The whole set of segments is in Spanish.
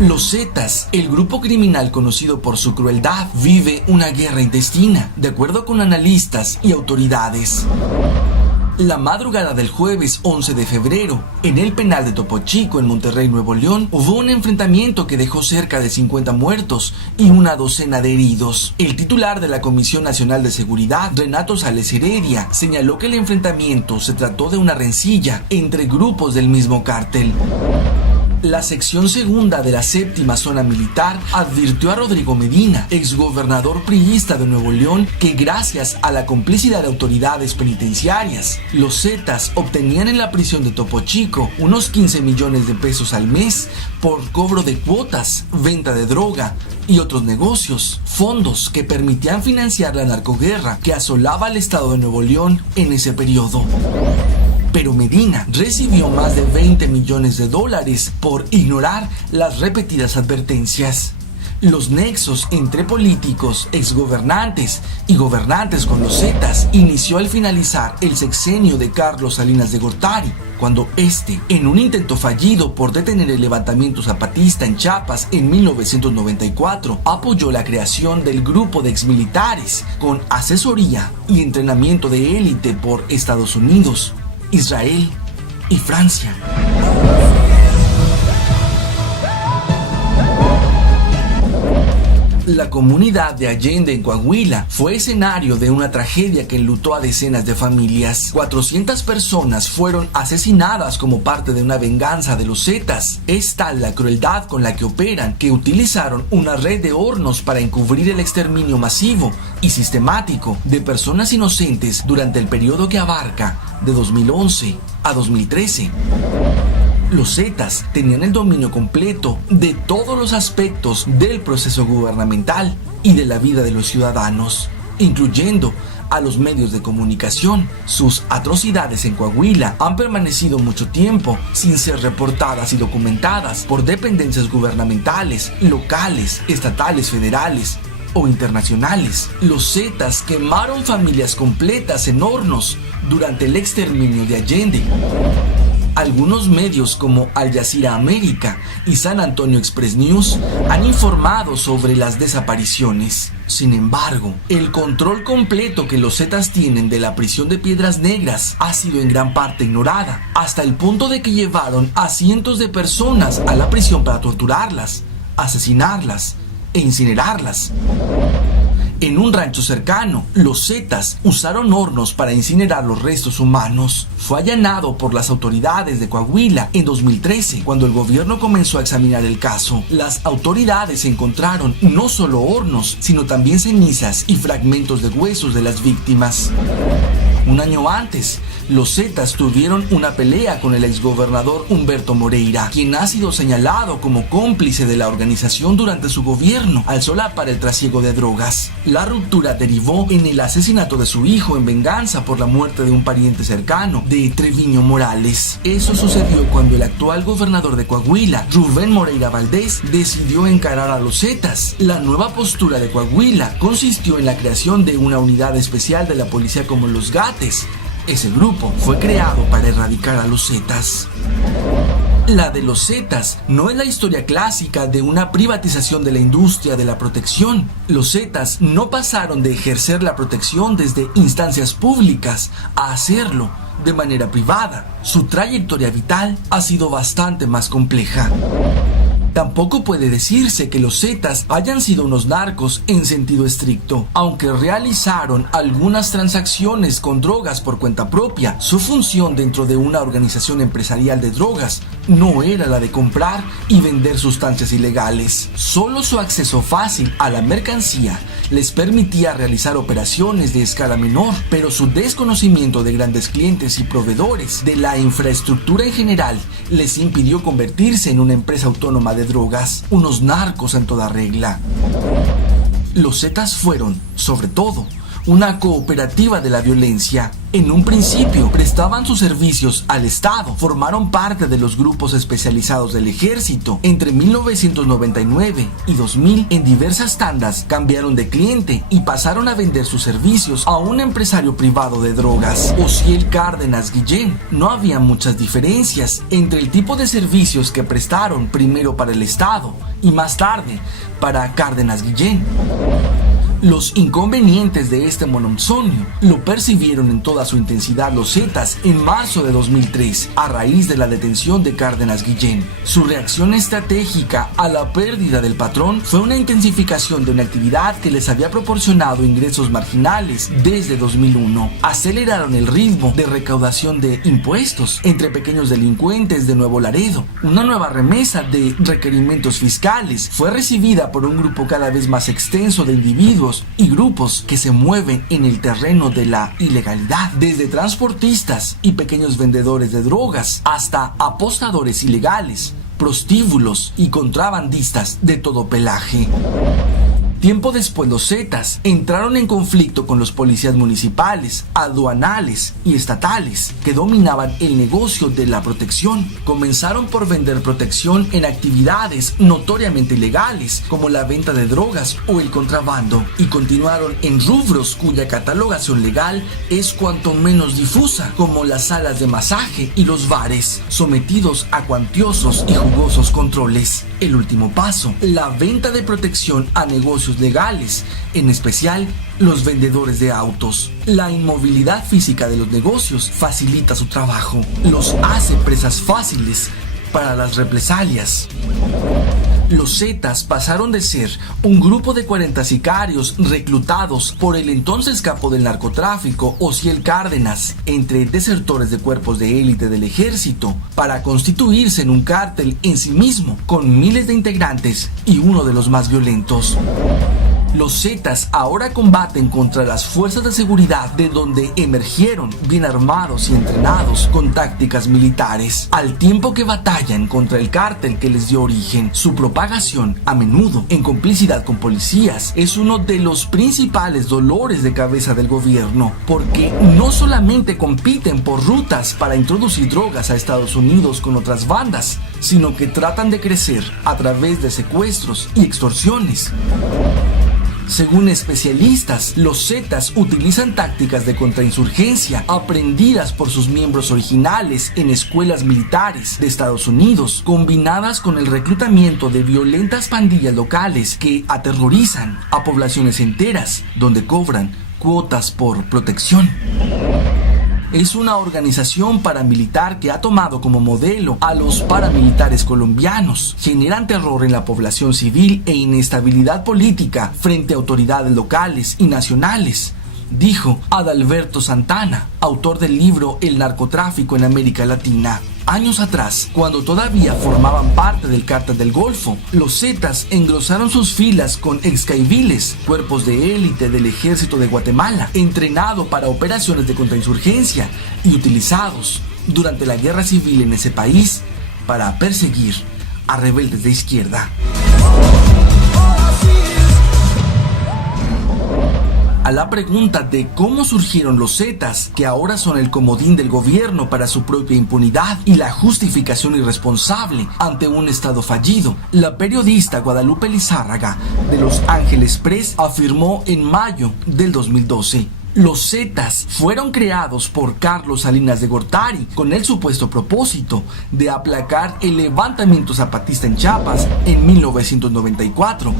Los Zetas, el grupo criminal conocido por su crueldad, vive una guerra intestina, de acuerdo con analistas y autoridades. La madrugada del jueves 11 de febrero, en el penal de Topo Chico, en Monterrey, Nuevo León, hubo un enfrentamiento que dejó cerca de 50 muertos y una docena de heridos. El titular de la Comisión Nacional de Seguridad, Renato Sales Heredia, señaló que el enfrentamiento se trató de una rencilla entre grupos del mismo cártel. La sección segunda de la séptima zona militar advirtió a Rodrigo Medina, exgobernador priista de Nuevo León, que gracias a la complicidad de autoridades penitenciarias, los Zetas obtenían en la prisión de Topo Chico unos 15 millones de pesos al mes por cobro de cuotas, venta de droga y otros negocios, fondos que permitían financiar la narcoguerra que asolaba al estado de Nuevo León en ese periodo. Pero Medina recibió más de 20 millones de dólares por ignorar las repetidas advertencias. Los nexos entre políticos, exgobernantes y gobernantes con los Zetas inició al finalizar el sexenio de Carlos Salinas de Gortari, cuando este, en un intento fallido por detener el levantamiento zapatista en Chiapas en 1994, apoyó la creación del grupo de exmilitares con asesoría y entrenamiento de élite por Estados Unidos, Israel y Francia. La comunidad de Allende en Coahuila fue escenario de una tragedia que enlutó a decenas de familias. 400 personas fueron asesinadas como parte de una venganza de los Zetas. Es tal la crueldad con la que operan que utilizaron una red de hornos para encubrir el exterminio masivo y sistemático de personas inocentes durante el periodo que abarca de 2011 a 2013. Los Zetas tenían el dominio completo de todos los aspectos del proceso gubernamental y de la vida de los ciudadanos, incluyendo a los medios de comunicación. Sus atrocidades en Coahuila han permanecido mucho tiempo sin ser reportadas y documentadas por dependencias gubernamentales, locales, estatales, federales o internacionales. Los Zetas quemaron familias completas en hornos durante el exterminio de Allende. Algunos medios como Al Jazeera América y San Antonio Express News han informado sobre las desapariciones. Sin embargo, el control completo que los Zetas tienen de la prisión de Piedras Negras ha sido en gran parte ignorada, hasta el punto de que llevaron a cientos de personas a la prisión para torturarlas, asesinarlas e incinerarlas. En un rancho cercano, los Zetas usaron hornos para incinerar los restos humanos. Fue allanado por las autoridades de Coahuila en 2013, cuando el gobierno comenzó a examinar el caso. Las autoridades encontraron no solo hornos, sino también cenizas y fragmentos de huesos de las víctimas. Un año antes, los Zetas tuvieron una pelea con el exgobernador Humberto Moreira, quien ha sido señalado como cómplice de la organización durante su gobierno al solapar el trasiego de drogas. La ruptura derivó en el asesinato de su hijo en venganza por la muerte de un pariente cercano de Treviño Morales. Eso sucedió cuando el actual gobernador de Coahuila, Rubén Moreira Valdés, decidió encarar a los Zetas. La nueva postura de Coahuila consistió en la creación de una unidad especial de la policía como los Gates. Ese grupo fue creado para erradicar a los Zetas. La de los Zetas no es la historia clásica de una privatización de la industria de la protección. Los Zetas no pasaron de ejercer la protección desde instancias públicas a hacerlo de manera privada. Su trayectoria vital ha sido bastante más compleja. Tampoco puede decirse que los Zetas hayan sido unos narcos en sentido estricto. Aunque realizaron algunas transacciones con drogas por cuenta propia, su función dentro de una organización empresarial de drogas no era la de comprar y vender sustancias ilegales. Solo su acceso fácil a la mercancía les permitía realizar operaciones de escala menor, pero su desconocimiento de grandes clientes y proveedores de la infraestructura en general les impidió convertirse en una empresa autónoma de drogas, unos narcos en toda regla. Los Zetas fueron, sobre todo, una cooperativa de la violencia. En un principio prestaban sus servicios al Estado, formaron parte de los grupos especializados del ejército. Entre 1999 y 2000, en diversas tandas, cambiaron de cliente y pasaron a vender sus servicios a un empresario privado de drogas, Osiel Cárdenas Guillén. No había muchas diferencias entre el tipo de servicios que prestaron primero para el Estado y más tarde para Cárdenas Guillén. Los inconvenientes de este mononxonio lo percibieron en toda su intensidad los Zetas en marzo de 2003, a raíz de la detención de Cárdenas Guillén. Su reacción estratégica a la pérdida del patrón fue una intensificación de una actividad que les había proporcionado ingresos marginales desde 2001. Aceleraron el ritmo de recaudación de impuestos entre pequeños delincuentes de Nuevo Laredo. Una nueva remesa de requerimientos fiscales fue recibida por un grupo cada vez más extenso de individuos y grupos que se mueven en el terreno de la ilegalidad, desde transportistas y pequeños vendedores de drogas hasta apostadores ilegales, prostíbulos y contrabandistas de todo pelaje. Tiempo después, los Zetas entraron en conflicto con los policías municipales, aduanales y estatales que dominaban el negocio de la protección. Comenzaron por vender protección en actividades notoriamente ilegales, como la venta de drogas o el contrabando, y continuaron en rubros cuya catalogación legal es cuanto menos difusa, como las salas de masaje y los bares, sometidos a cuantiosos y jugosos controles. El último paso, la venta de protección a negocios legales, en especial los vendedores de autos. La inmovilidad física de los negocios facilita su trabajo, los hace presas fáciles para las represalias. Los Zetas pasaron de ser un grupo de 40 sicarios reclutados por el entonces capo del narcotráfico, Osiel Cárdenas, entre desertores de cuerpos de élite del ejército, para constituirse en un cártel en sí mismo, con miles de integrantes y uno de los más violentos. Los Zetas ahora combaten contra las fuerzas de seguridad, de donde emergieron bien armados y entrenados con tácticas militares, al tiempo que batallan contra el cártel que les dio origen. Su propagación, a menudo en complicidad con policías, es uno de los principales dolores de cabeza del gobierno, porque no solamente compiten por rutas para introducir drogas a Estados Unidos con otras bandas, sino que tratan de crecer a través de secuestros y extorsiones. Según especialistas, los Zetas utilizan tácticas de contrainsurgencia aprendidas por sus miembros originales en escuelas militares de Estados Unidos, combinadas con el reclutamiento de violentas pandillas locales que aterrorizan a poblaciones enteras, donde cobran cuotas por protección. Es una organización paramilitar que ha tomado como modelo a los paramilitares colombianos. Generan terror en la población civil e inestabilidad política frente a autoridades locales y nacionales, dijo Adalberto Santana, autor del libro El narcotráfico en América Latina. Años atrás, cuando todavía formaban parte del Cártel del Golfo, los Zetas engrosaron sus filas con excaiviles, cuerpos de élite del ejército de Guatemala, entrenado para operaciones de contrainsurgencia y utilizados durante la guerra civil en ese país para perseguir a rebeldes de izquierda. A la pregunta de cómo surgieron los Zetas, que ahora son el comodín del gobierno para su propia impunidad y la justificación irresponsable ante un estado fallido, la periodista Guadalupe Lizárraga de Los Ángeles Press afirmó en mayo del 2012: los Zetas fueron creados por Carlos Salinas de Gortari con el supuesto propósito de aplacar el levantamiento zapatista en Chiapas en 1994.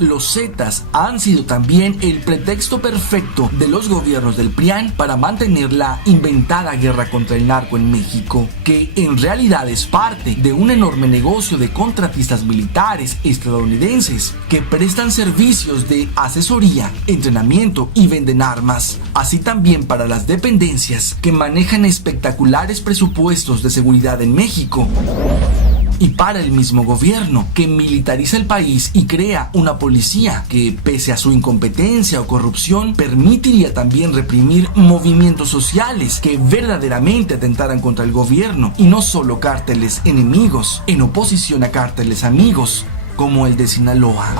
Los Zetas han sido también el pretexto perfecto de los gobiernos del PRIAN para mantener la inventada guerra contra el narco en México, que en realidad es parte de un enorme negocio de contratistas militares estadounidenses que prestan servicios de asesoría, entrenamiento y venden armas, así también para las dependencias que manejan espectaculares presupuestos de seguridad en México. Y para el mismo gobierno, que militariza el país y crea una policía que, pese a su incompetencia o corrupción, permitiría también reprimir movimientos sociales que verdaderamente atentaran contra el gobierno, y no solo cárteles enemigos, en oposición a cárteles amigos, como el de Sinaloa.